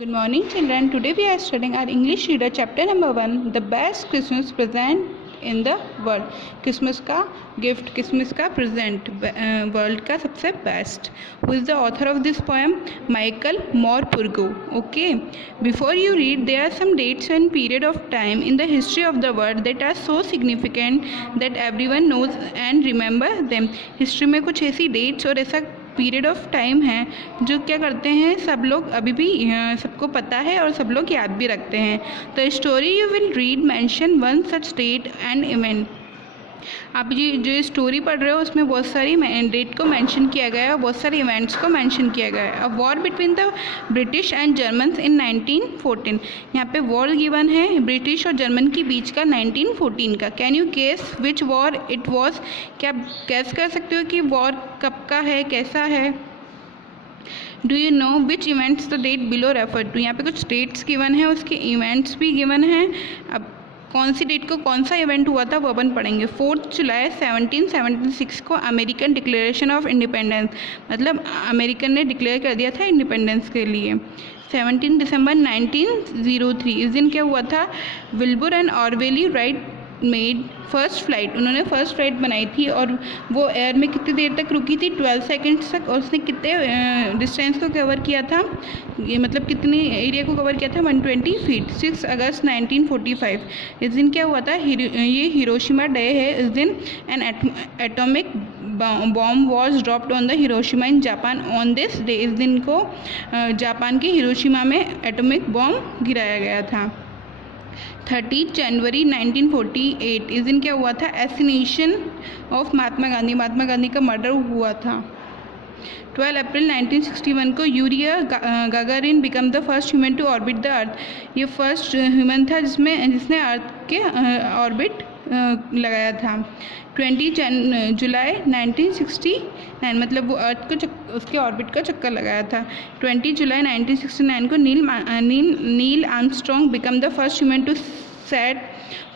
Good morning, children. Today we are studying our English reader chapter number 1, the best Christmas present in the world. Christmas का gift, Christmas का present, world का सबसे best. Who is the author of this poem? Michael Morpurgo. Okay. Before you read, there are some dates and period of time in the history of the world that are so significant that everyone knows and remember them. History में कुछ ऐसी dates और ऐसा period of time है जो क्या करते हैं, सब लोग अभी भी सबको पता है और सब लोग याद भी रखते हैं. The story you will read mention one such date and event. आप जो स्टोरी पढ़ रहे हो उसमें बहुत सारी डेट को मेंशन किया गया है और बहुत सारे इवेंट्स को मेंशन किया गया है. A war between the British and Germans in 1914. यहाँ पे वॉर गिवन है ब्रिटिश और जर्मन के बीच का 1914 का. Can you guess which war it was. क्या आप गेस कर सकते हो कि वॉर कब का है, कैसा है. Do you know which events the date below refer to. यहाँ पे कुछ डेट्स गिवन है, उसके इवेंट्स भी गिवन हैं. अब कौन सी डेट को कौन सा इवेंट हुआ था वो अपन पढ़ेंगे. 4 जुलाई 1776 को अमेरिकन डिक्लेरेशन ऑफ इंडिपेंडेंस, मतलब अमेरिकन ने डिक्लेयर कर दिया था इंडिपेंडेंस के लिए. 17 दिसंबर 1903 इस दिन क्या हुआ था, Wilbur and Orville Wright made first flight. उन्होंने फर्स्ट फ्लाइट बनाई थी और वो एयर में कितनी देर तक रुकी थी, 12 सेकेंड्स तक. और उसने कितने डिस्टेंस को कवर किया था, ये मतलब कितनी एरिया को कवर किया था, 120 फीट. 6 अगस्त 1945 इस दिन क्या हुआ था, ये हिरोशिमा डे है. इस दिन N atomic bomb was dropped on the Hiroshima in Japan on this day. इस दिन को जापान के हिरोशिमा में एटॉमिक बॉम्ब गिराया गया था. 30 जनवरी 1948 इस दिन क्या हुआ था, एसिनेशन ऑफ महात्मा गांधी. महात्मा गांधी का मर्डर हुआ था. 12 अप्रैल 1961 को Yuri Gagarin became the first human to orbit the earth. ये फर्स्ट ह्यूमन था जिसने अर्थ के ऑर्बिट लगाया था. 20 जुलाई 1969 मतलब वो अर्थ को उसके ऑर्बिट का चक्कर लगाया था. 20 जुलाई 1969 को Neil Armstrong become the first human to set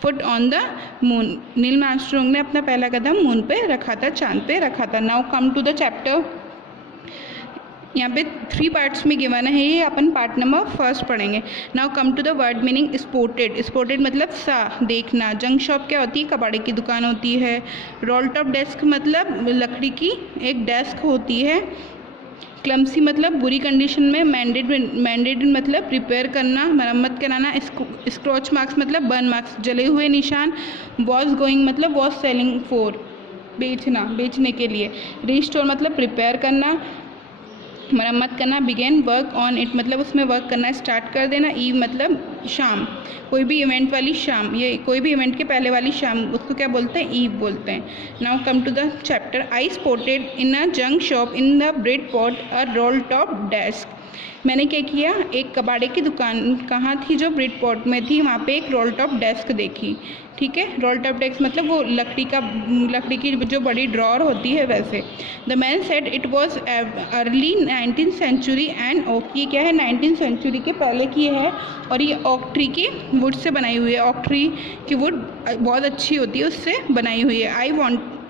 foot on the moon. Neil Armstrong ने अपना पहला कदम मून पे रखा था, चांद पे रखा था. Now come to the chapter. यहाँ पे 3 पार्ट्स में गिवन है, ये अपन पार्ट नंबर 1 पढ़ेंगे. Now come to the word meaning. Spotted. Spotted मतलब सा देखना. जंक शॉप क्या होती है, कबाड़े की दुकान होती है. रोल टॉप डेस्क मतलब लकड़ी की एक डेस्क होती है. क्लमसी मतलब बुरी कंडीशन में. मैंडेड मतलब रिपेयर करना, मरम्मत कराना. स्क्रॉच मार्क्स मतलब बर्न मार्क्स, जले हुए निशान. वॉज गोइंग मतलब वॉज सेलिंग फॉर, बेचना, बेचने के लिए. रिस्टोर मतलब रिपेयर करना, मरम्मत करना. बिगेन वर्क ऑन इट मतलब उसमें वर्क करना स्टार्ट कर देना. ईव मतलब शाम, कोई भी इवेंट वाली शाम, ये कोई भी इवेंट के पहले वाली शाम, उसको क्या बोलते हैं, ईव बोलते हैं. Now come to the chapter. I spotted in a junk shop in the bread pot a roll top desk. मैंने क्या किया, एक कबाड़े की दुकान कहाँ थी, जो ब्रेड पॉट में थी, वहाँ पे एक रोल टॉप डेस्क देखी. ठीक है, रोल टॉप डेस्क मतलब वो लकड़ी की जो बड़ी ड्रॉर होती है वैसे. The man said it was early 19th century and oak. ये क्या है, 19th सेंचुरी के पहले की है और ये ओक ट्री की वुड से बनाई हुई है. ओक ट्री की वुड बहुत अच्छी होती है, उससे बनाई हुई है.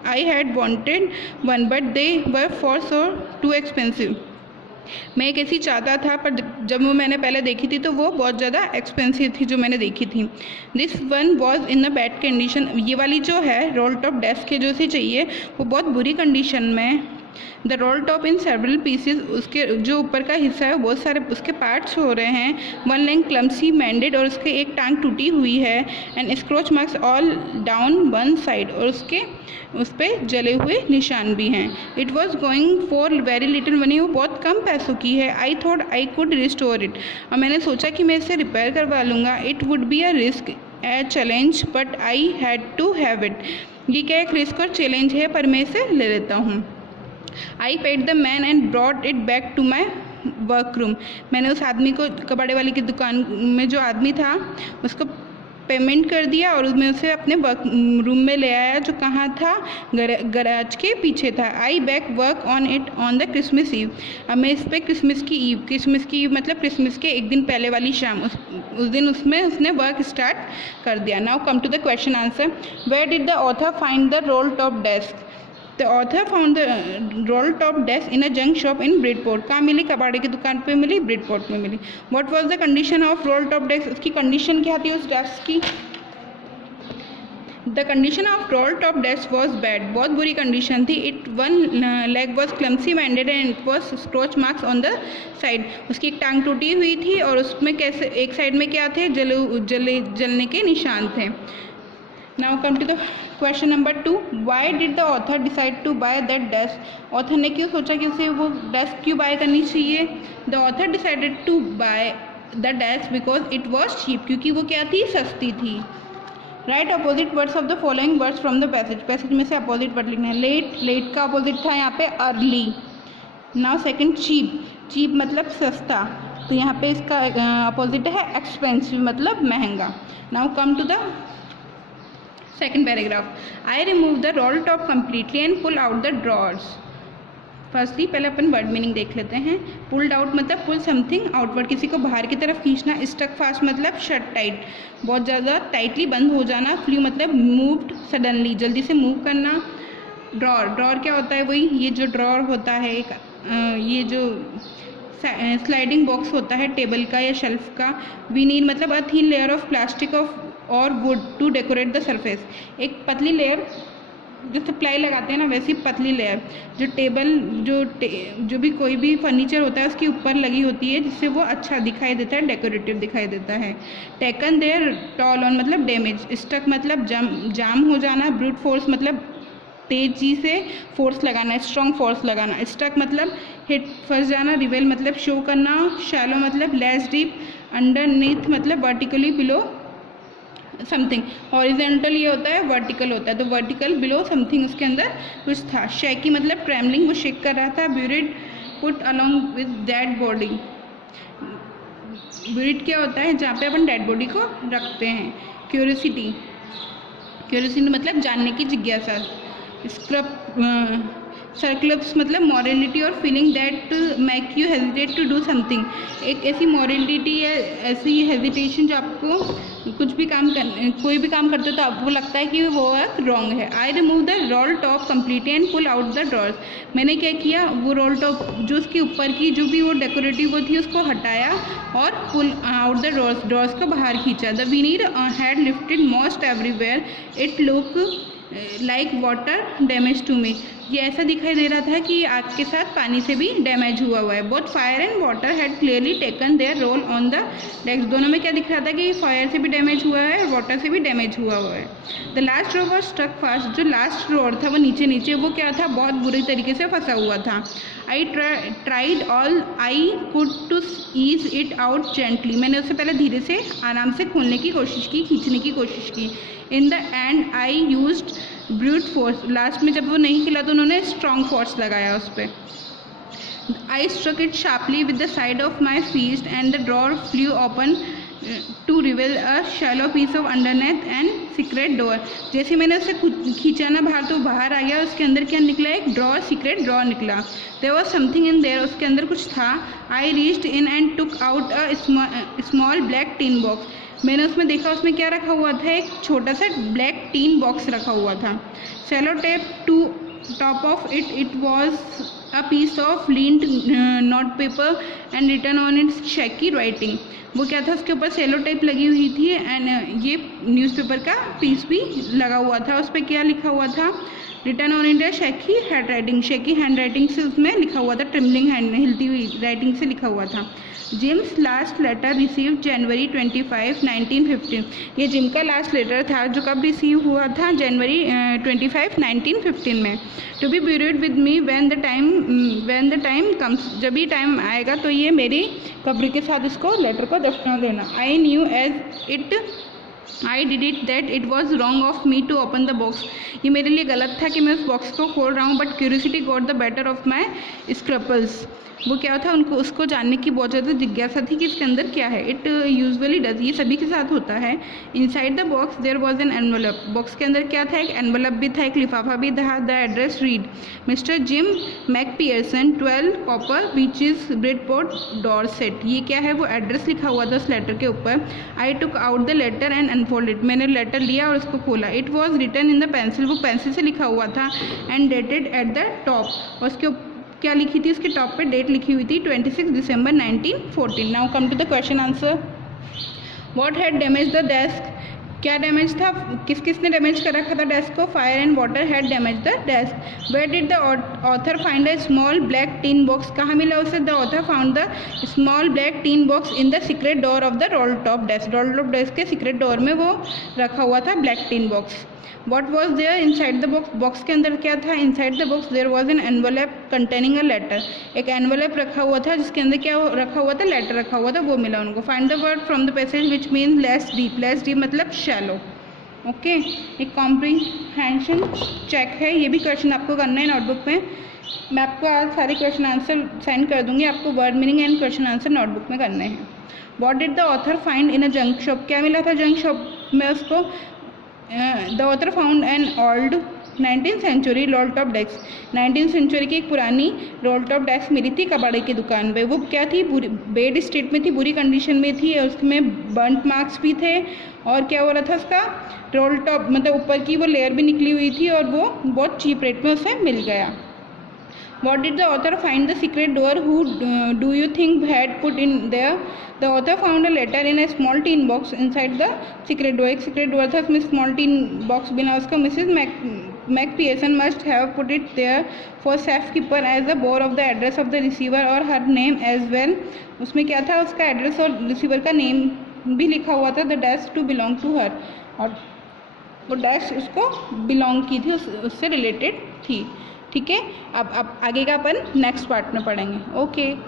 I had wanted one but they were for so too expensive. मैं एक ऐसी चाहता था पर जब वो मैंने पहले देखी थी तो वो बहुत ज़्यादा एक्सपेंसिव थी जो मैंने देखी थी. This one was in a bad condition. ये वाली जो है रोल टॉप डेस्क के जो सी चाहिए वो बहुत बुरी कंडीशन में. The roll top in several pieces. उसके जो ऊपर का हिस्सा है बहुत सारे उसके पार्ट्स हो रहे हैं. वन लेग क्लमसी मैंडेड और उसके एक टांग टूटी हुई है. And scorch marks all down one side और उस पर जले हुए निशान भी हैं. It was going for very little money. वो बहुत कम पैसों की है. I thought I could restore it. और मैंने सोचा कि मैं इसे रिपेयर करवा लूँगा. It would be a risk a challenge but I had to have it. ये क्या एक रिस्क और चैलेंज है पर मैं इसे ले लेता हूँ. I paid the man and brought it back to my work room. मैंने उस आदमी को, कबाड़े वाली की दुकान में जो आदमी था उसको पेमेंट कर दिया और उसमें उसे अपने वर्क रूम में ले आया जो कहाँ था, गराज के पीछे था. I back work on it on the Christmas Eve. अब मैं इस पर क्रिसमस की ईव मतलब क्रिसमस के एक दिन पहले वाली शाम, उस दिन उसने वर्क स्टार्ट कर दिया. Now come to the question answer. Where did the author find the roll top desk. The author found the roll top desk in a junk shop in Bridport. कहाँ मिली? कबाड़े की दुकान पे मिली, ब्रिडपोर्ट में मिली। What was the condition of roll top desk? उसकी कंडीशन क्या थी उस डेस्क की? The condition of roll top desk was bad. बहुत बुरी कंडीशन थी। It one leg was clumsy banded and it was scorch marks on the side. उसकी एक टांग टूटी हुई थी और उसमें कैसे एक साइड में क्या थे? जलने के निशान थे। Now come to the question number 2। Why did the author decide to buy that desk? Author ने क्यों सोचा कि उसे वो डेस्क क्यों बाय करनी चाहिए? The author decided to buy the desk because it was cheap. क्योंकि वो क्या थी? सस्ती थी। Write opposite words of the following words from the passage. Passage में से अपोजिट वर्ड लिखना है। लेट, लेट का अपोजिट था यहाँ पे early. Now second cheap, cheap मतलब सस्ता, तो यहाँ पे इसका अपोजिट है एक्सपेंसिव मतलब महंगा। Now come to the second paragraph. I remove the roll top completely and pull out the drawers. Firstly पहले अपन वर्ड मीनिंग देख लेते हैं। पुल्ड आउट मतलब पुल समथिंग आउटवर्ड, किसी को बाहर की तरफ खींचना। स्टक फास्ट मतलब शट टाइट, बहुत ज़्यादा टाइटली बंद हो जाना। फ्लू मतलब मूव्ड सडनली, जल्दी से मूव करना। ड्रॉर, ड्रॉर क्या होता है? वही ये जो ड्रॉर होता है एक, ये जो स्लाइडिंग बॉक्स होता है टेबल का या शेल्फ का। विनीर मतलब a thin layer of plastic of or wood to decorate the surface. एक पतली लेयर, जैसे प्लाई लगाते हैं ना वैसी पतली लेयर, जो टेबल जो भी कोई भी फर्नीचर होता है उसके ऊपर लगी होती है, जिससे वो अच्छा दिखाई देता है, डेकोरेटिव दिखाई देता है। टेकन देयर टॉल ऑन मतलब डैमेज। स्टक मतलब जाम हो जाना। ब्रूट फोर्स मतलब तेजी से फोर्स लगाना, स्ट्रॉन्ग फोर्स लगाना। स्टक मतलब हिट, फंस जाना। रिवेल मतलब शो करना। शैलो मतलब लेस डीप। अंडरनीथ मतलब वर्टिकली बिलो समथिंग। हॉरिजेंटल ये होता है, वर्टिकल होता है, तो वर्टिकल बिलो समथिंग उसके अंदर कुछ था। शेकी मतलब ट्रेमलिंग, वो शेक कर रहा था। Buried put along with dead body. Buried क्या होता है? जहाँ पे अपन डेड बॉडी को रखते हैं। क्यूरियोसिटी, क्यूरियोसिटी मतलब जानने की जिज्ञासा। सर्कलप्स मतलब मॉरलिटी और feeling that make you hesitate to do something. एक ऐसी मॉरलिटी या ऐसी हेजिटेशन जो आपको कुछ भी काम कोई भी काम करते हो तो आपको लगता है कि वो रॉन्ग है। I remove the roll top completely and pull out the drawers. मैंने क्या किया? वो रोल टॉप जो उसके ऊपर की जो भी वो डेकोरेटिव वो थी उसको हटाया और pull out the drawers, drawers को बाहर खींचा। The veneer had lifted most everywhere. It look like water damage to me. ये ऐसा दिखाई दे रहा था कि आग के साथ पानी से भी डैमेज हुआ हुआ है। Both fire and water had clearly taken their roll on the desk. दोनों में क्या दिख रहा था कि फायर से भी डैमेज हुआ है और वाटर से भी डैमेज हुआ हुआ है। The last drawer was stuck fast. जो लास्ट ड्रॉर था वो नीचे वो क्या था? बहुत बुरी तरीके से फंसा हुआ था। I tried all I could to ease it out gently. मैंने उससे पहले धीरे से आराम से खोलने की कोशिश की, खींचने की कोशिश की। In the and I used brute force. Last में जब वो नहीं खिला तो उन्होंने स्ट्रॉन्ग फोर्स लगाया उस पर। I struck it sharply with the side of my fist and the drawer flew open to reveal a shallow piece of underneath and secret door. जैसे मैंने उसे खींचा ना बाहर तो बाहर आ गया। उसके अंदर क्या निकला? एक ड्रॉर, सीक्रेट ड्रॉर निकला। There was something in there, उसके अंदर कुछ था। I reached in and took out a small black tin box. मैंने उसमें देखा उसमें क्या रखा हुआ था? एक छोटा सा ब्लैक टीन बॉक्स रखा हुआ था। Sellotape to top of it, it was a piece of lined note paper and written on its shaky writing. वो क्या था? उसके ऊपर सेलो टेप लगी हुई थी एंड ये न्यूज़पेपर का पीस भी लगा हुआ था। उस पर क्या लिखा हुआ था? Return on India shaky hand writing. Shaky hand writing से उसमें लिखा हुआ था, ट्रिमलिंग हैंड, हिलती हुई राइटिंग से लिखा हुआ था। जिम्स लास्ट लेटर रिसीव जनवरी 25, 1915। ये जिम का लास्ट लेटर था जो कब रिसीव हुआ था? जनवरी 25, 1915 में। To be buried with me when the time comes. जब भी टाइम आएगा तो ये मेरी कब्र के साथ इसको लेटर को दफना देना। I knew as it I did it that it was wrong of me to open the box. ये मेरे लिए गलत था कि मैं उस बॉक्स को खोल रहा हूँ। But curiosity got the better of my scruples. वो क्या था? उनको उसको जानने की बहुत ज़्यादा जिज्ञासा थी कि इसके अंदर क्या है। इट यूजुअली डज, ये सभी के साथ होता है। Inside the box there was an envelope. Box के अंदर क्या था? एक एनवलप भी था, एक लिफाफा भी था। The address read mister Jim McPherson 12 Copper Beeches Bridport Dorset. ये क्या है? वो एड्रेस लिखा हुआ था उस लेटर के ऊपर। I took out the letter and unfolded, मैंने लेटर लिया और उसको खोला. It was written in the pencil, वो पेंसिल से लिखा हुआ था. And dated at the top, और उसके क्या लिखी थी, उसके टॉप पे डेट लिखी हुई थी 26 दिसंबर 1914. Now come to the question answer. What had damage the desk, क्या डैमेज था, किसने डैमेज कर रखा था डेस्क को. Fire and water had damage the desk. Where did the author find a small black tin box, कहाँ मिला उसे. The author found the small black tin box in the secret door of the roll top desk, roll top desk के secret door में वो रखा हुआ था black tin box. What was there inside the box, box के अंदर क्या था. inside the box there was an envelope containing a letter, एक envelope रखा हुआ था जिसके अंदर क्या रखा हुआ था, लेटर रखा हुआ था, वो मिला उनको. find the word from the passage which means less deep, less deep मतलब shallow. ओके, एक कॉम्प्रीहेंशन चेक है, ये भी क्वेश्चन आपको करना है नोटबुक में. मैं आपको आज सारे क्वेश्चन आंसर सेंड कर दूंगी, आपको word meaning and question answer notebook में करने हैं. What did the author find in a junk shop, क्या मिला था जंक शॉप में उसको. The author found an old 19th century roll top desk, 19th century की एक पुरानी रोल टॉप डेस्क मिली थी कबाड़े की दुकान पे. वो क्या थी, बेड स्टेट में थी, बुरी कंडीशन में थी, उसमें बर्नट मार्क्स भी थे, और क्या हो रहा था उसका रोल टॉप मतलब ऊपर की वो लेयर भी निकली हुई थी, और वो बहुत चीप रेट में उसे मिल गया. What did the author find the secret door, who do you think had put in there. The author found a letter in a small tin box inside the secret door, एक secret door था उसमें small tin box बिना उसका. Mrs. Macpherson must have put it there for safekeeper as the bore of the address of the receiver or her name as well. उसमें क्या था, उसका address और रिसीवर का नेम भी लिखा हुआ था. The desk to belong to her, और वो डेस्क उसको बिलोंग की थी, उससे रिलेटेड थी. ठीक है, अब आगे का अपन नेक्स्ट पार्ट में पढ़ेंगे. ओके.